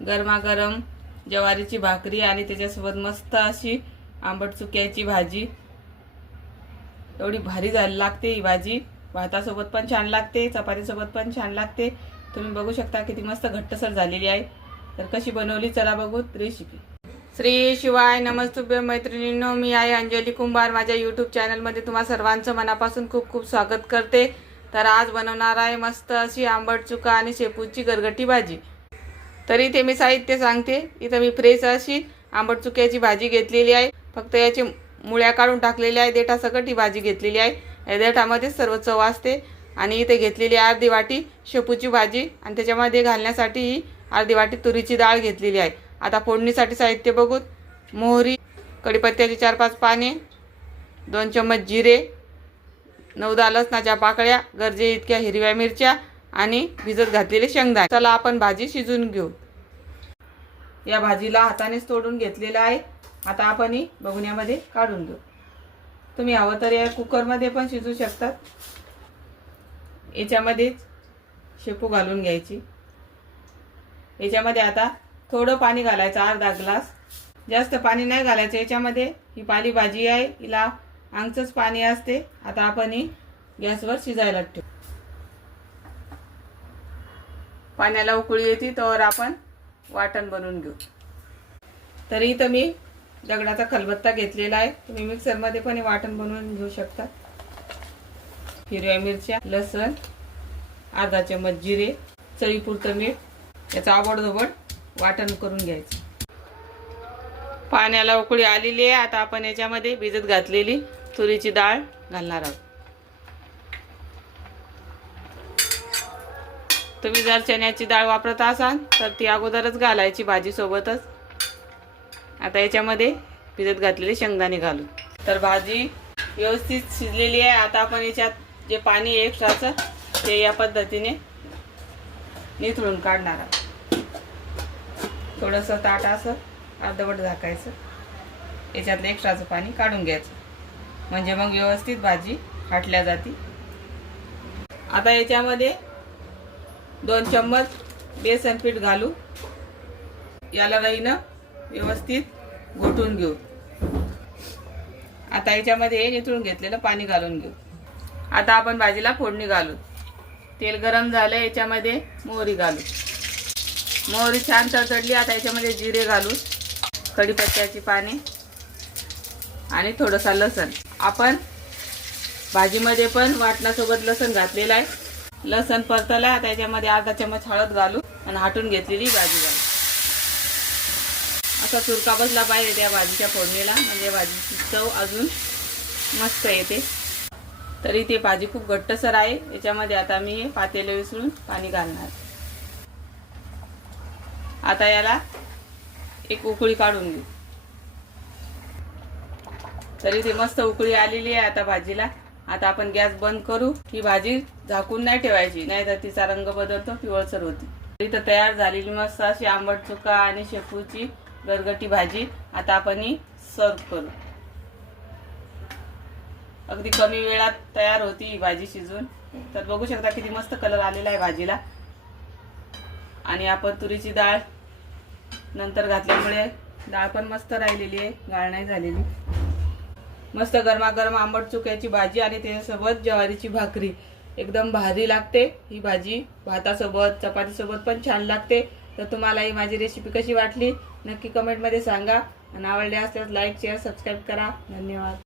गरमागरम ज्वारीची भाकरी आणि त्याच्यासोबत मस्त अशी आंबट चुक्याची भाजी। एवढी भारी झाली लागते ही भाजी। भातासोबत पण छान लागते, चपातीसोबत पण छान लागते। तुम्ही बघू शकता किती मस्त घट्टसर झालेली आहे। तर कशी बनवली चला बघू रेसिपी। श्री शिवाय नमस्तुभ्य मैत्रिणींनो, मी आहे अंजली कुंभार। माझ्या यूट्यूब चॅनलमध्ये तुम्हा सर्वांचं मनापासून खूप खूप स्वागत करते। तर आज बनवणार आहे मस्त अशी आंबट चुका आणि शेपूची गरगटी भाजी। तरी ते मी साहित्य सांगते। इथं मी फ्रेश अशी आंबट चुक्याची भाजी घेतलेली आहे। फक्त याची मुळ्या काढून टाकलेल्या आहे। देठासकट ही भाजी घेतलेली आहे। या देठामध्ये सर्व चव असते। आणि इथे घेतलेली अर्धी वाटी शेपूची भाजी आणि त्याच्यामध्ये घालण्यासाठी ही अर्धी वाटी तुरीची डाळ घेतलेली आहे। आता फोडणीसाठी साहित्य बघू। मोहरी, कढीपत्त्याची 4-5 पाने, 2 चम्मच जिरे, 9-10 लसणाच्या पाकळ्या, गरजे इतक्या हिरव्या मिरच्या आणि भिजत घातलेले शेंगदाणे। चला आपण भाजी शिजवून घेऊ। या भाजीला हातानेच तोडून घेतलेला आहे। आता आपण ही बघण्यामध्ये काढून घेऊ। तुम्ही हवं तर या कुकरमध्ये पण शिजवू शकतात। याच्यामध्ये शेपू घालून घ्यायची। याच्यामध्ये आता थोडं पाणी घालायचं, अर्धा ग्लास। जास्त पाणी नाही घालायचं याच्यामध्ये। ही पाली भाजी आहे, हिला अंगचंच पाणी असते। आता आपण ही गॅसवर शिजायला ठेवू। पाण्याला उकळी येते तोवर आपण वाटण बनवून घेऊ। तरी इथं मी दगडाचा खलबत्ता घेतलेला आहे। तुम्ही मिक्सरमध्ये पण वाटण बनवून घेऊ शकता। हिरव्या मिरच्या, लसण, अर्धा चम्मच जिरे, चवीपुरतं मीठ, याचं आबडधोबड वाटण करून घ्यायचं। पाण्याला उकळी आलेली आहे। आता आपण याच्यामध्ये भिजत घातलेली तुरीची डाळ घालणार आहोत। तुम्ही जर चण्याची डाळ वापरत असाल तर ती अगोदरच घालायची भाजी सोबतच। आता याच्यामध्ये भिजत घातलेले शेंगदाणे घालू। तर भाजी व्यवस्थित शिजलेली आहे। आता आपण याच्यात जे पाणी एक्स्ट्राचं ते या पद्धतीने निथळून काढणार आहोत। थोडंसं ताट असं अर्धवट झाकायचं, याच्यातलं एक्स्ट्राचं पाणी काढून घ्यायचं, म्हणजे मग व्यवस्थित भाजी फाटल्या जाते। आता याच्यामध्ये 2 चम्मच बेसन पीठ घालू। याला रईनं व्यवस्थित घोटून घेऊ। आता याच्यामध्ये निथळून घेतलेलं पाणी घालून घेऊ। आता आपण भाजीला फोडणी घालू। तेल गरम झालं, याच्यामध्ये मोहरी घालू। मोहरी छान तडतडली। आता याच्यामध्ये जिरे घालू, कढीपत्त्याची पाने आणि थोडंसं लसण। आपण भाजीमध्ये पण वाटणासोबत लसण घातलेलं आहे। लसण परतलं। आता याच्यामध्ये अर्धा चम्मच हळद घालू आणि हाटून घेतलेली भाजी घालू। असा चुरका बसला पाहिजे त्या भाजीच्या फोडणीला, म्हणजे भाजीची चव अजून मस्त येते। तरी ते भाजी खूप घट्टसर आहे। याच्यामध्ये आता मी पातेले विसळून पाणी घालणार। आता याला एक उकळी काढून घेऊ। तरी ते मस्त उकळी आलेली आहे आता भाजीला। आता आपण गॅस बंद करू। ही भाजी झाकून नाही ठेवायची, नाहीतर तिचा रंग बदलतो, पिवळसर होते। इथं तयार झालेली मस्त अशी आंबट चुका आणि शेपूची गरगटी भाजी आता आपण ही सर्व करू। अगदी कमी वेळात तयार होती ही भाजी शिजून। तर बघू शकता किती मस्त कलर आलेला आहे भाजीला। आणि आपण तुरीची डाळ नंतर घातल्यामुळे डाळ पण मस्त राहिलेली आहे, गाळ नाही झालेली। मस्त गरमागरम आंबट चुक्याची भाजी आणि त्याच्यासोबत ज्वारीची भाकरी एकदम भारी लागते। ही भाजी भातासोबत चपातीसोबत पण छान लागते। तर तुम्हाला ही माझी रेसिपी कशी वाटली नक्की कमेंटमध्ये सांगा। आणि आवडली असल्यास लाईक, शेअर, सबस्क्राईब करा। धन्यवाद।